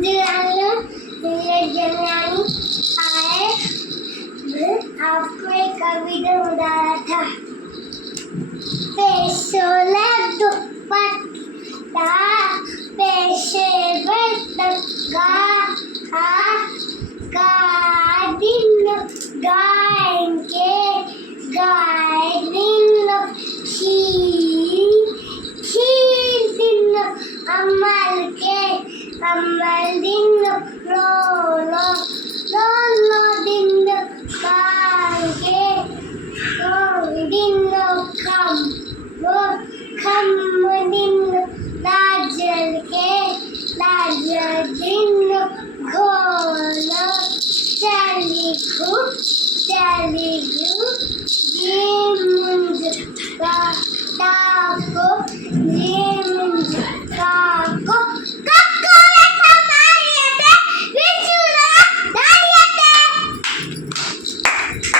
नीरज जन्यानी आज आपको एक कविता बता रहा था। पेशोला दुपट्टा पेशेवर तका गार्डिन गाएंगे गार्डिन खीर दिन अमल दिन रो दिन कांगे दिन खम दिन लाजल दिन घोलो चली घू जी मुंज ताको